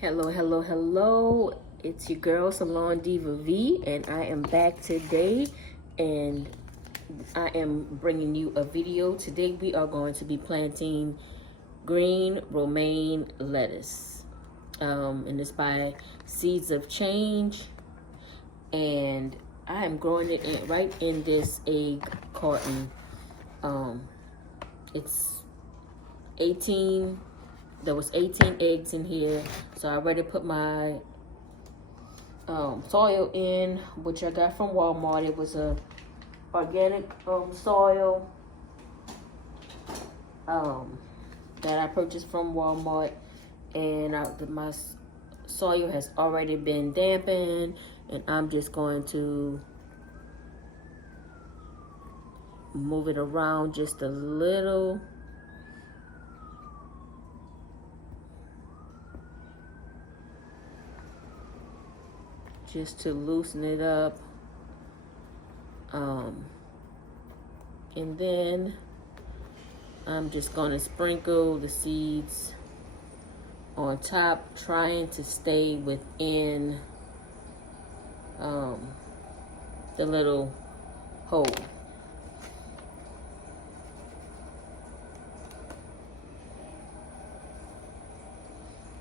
Hello, hello, hello. It's your girl SalonDivaV, and I am back today, and I am bringing you a video. Today we are going to be planting green romaine lettuce, and it's by Seeds of Change, and I am growing it right in this egg carton. It's 18. There was 18 eggs in here, so I already put my soil in, which I got from Walmart. It was a organic soil that I purchased from Walmart, and my soil has already been dampened, and I'm just going to move it around just a little. Just to loosen it up. And then I'm just going to sprinkle the seeds on top, trying to stay within the little hole.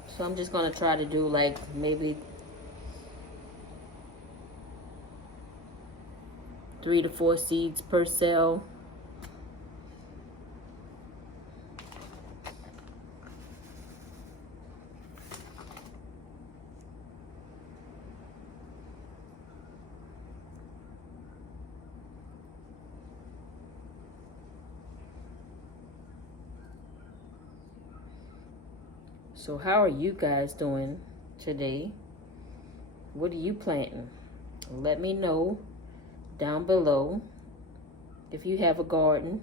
So I'm just going to try to do like maybe 3 to 4 seeds per cell. So how are you guys doing today? What are you planting? Let me know down below. If you have a garden,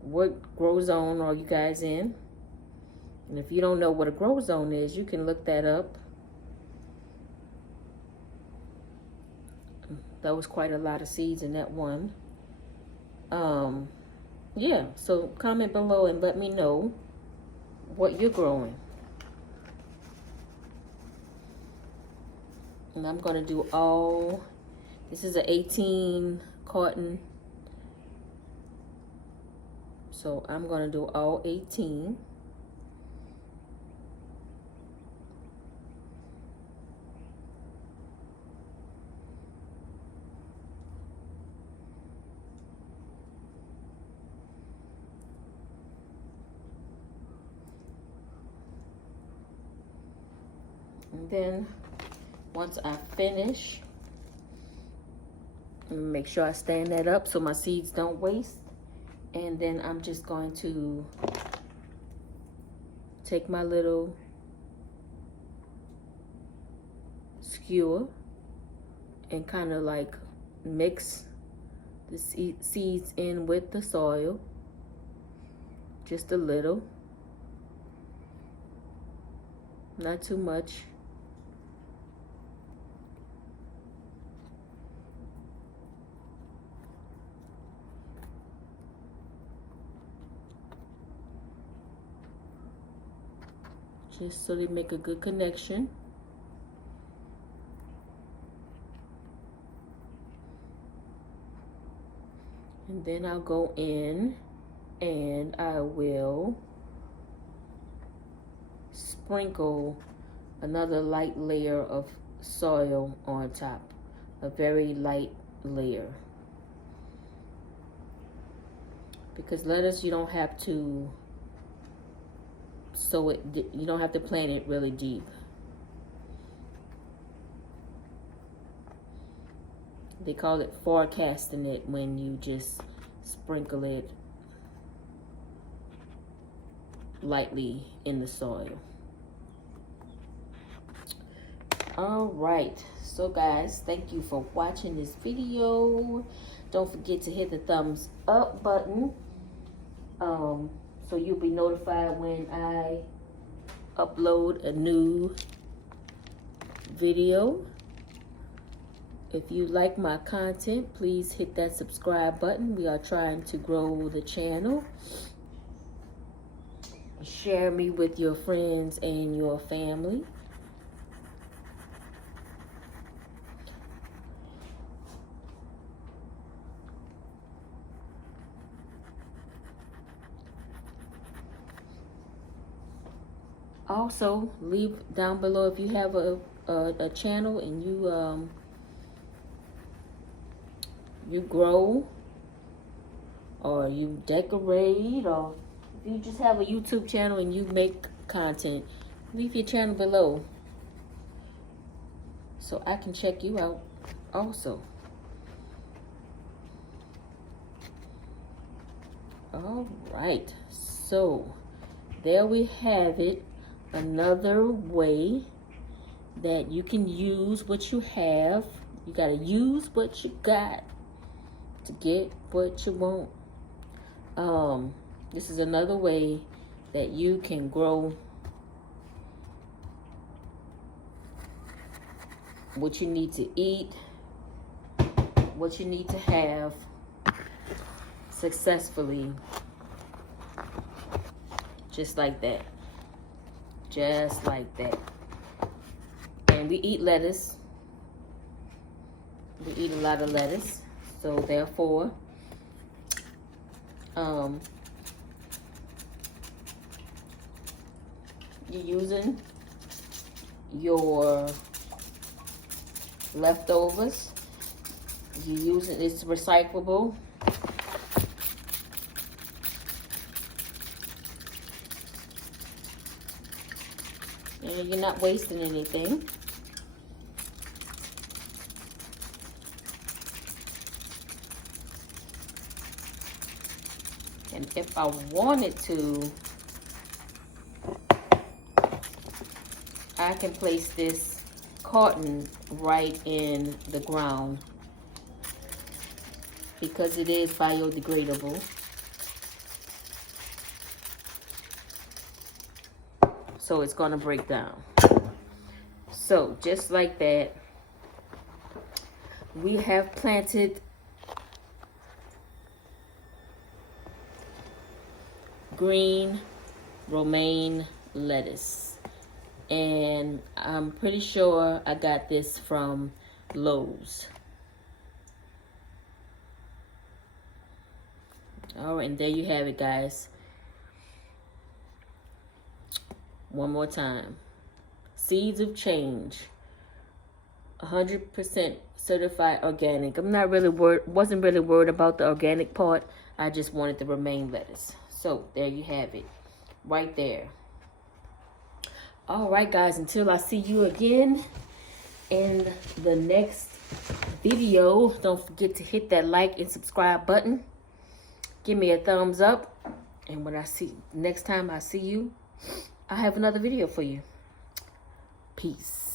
what grow zone are you guys in? And if you don't know what a grow zone is, you can look that up. That was quite a lot of seeds in that one. Yeah, so comment below and let me know what you're growing. And I'm gonna do all, this is an 18 carton, so I'm gonna do all 18. And then once I finish, make sure I stand that up so my seeds don't waste. And then I'm just going to take my little skewer and kind of like mix the seeds in with the soil, just a little, not too much. Just so they make a good connection. And then I'll go in and I will sprinkle another light layer of soil on top, a very light layer. Because lettuce, you don't have to sow it, you don't have to plant it really deep. They call it forecasting it when you just sprinkle it lightly in the soil. All right, so guys, thank you for watching this video. Don't forget to hit the thumbs up button, so you'll be notified when I upload a new video. If you like my content, please hit that subscribe button. We are trying to grow the channel. Share me with your friends and your family. Also, leave down below if you have a channel and you grow, or you decorate, or if you just have a YouTube channel and you make content, leave your channel below so I can check you out also. All right, so there we have it. Another way that you can use what you have. You gotta use what you got to get what you want. This is another way that you can grow what you need to eat, what you need to have successfully, just like that. Just like that. And we eat lettuce. We eat a lot of lettuce. So therefore, you're using your leftovers. You're using, it's recyclable. And you're not wasting anything. And if I wanted to, I can place this carton right in the ground because it is biodegradable. So it's gonna break down. So just like that, we have planted green romaine lettuce. And I'm pretty sure I got this from Lowe's. All right, and there you have it, guys. One more time. Seeds of Change. 100% certified organic. I'm not really wasn't really worried about the organic part. I just wanted the romaine lettuce. So there you have it. Right there. All right, guys, until I see you again in the next video, don't forget to hit that like and subscribe button. Give me a thumbs up. And when I see, next time I see you, I have another video for you. Peace.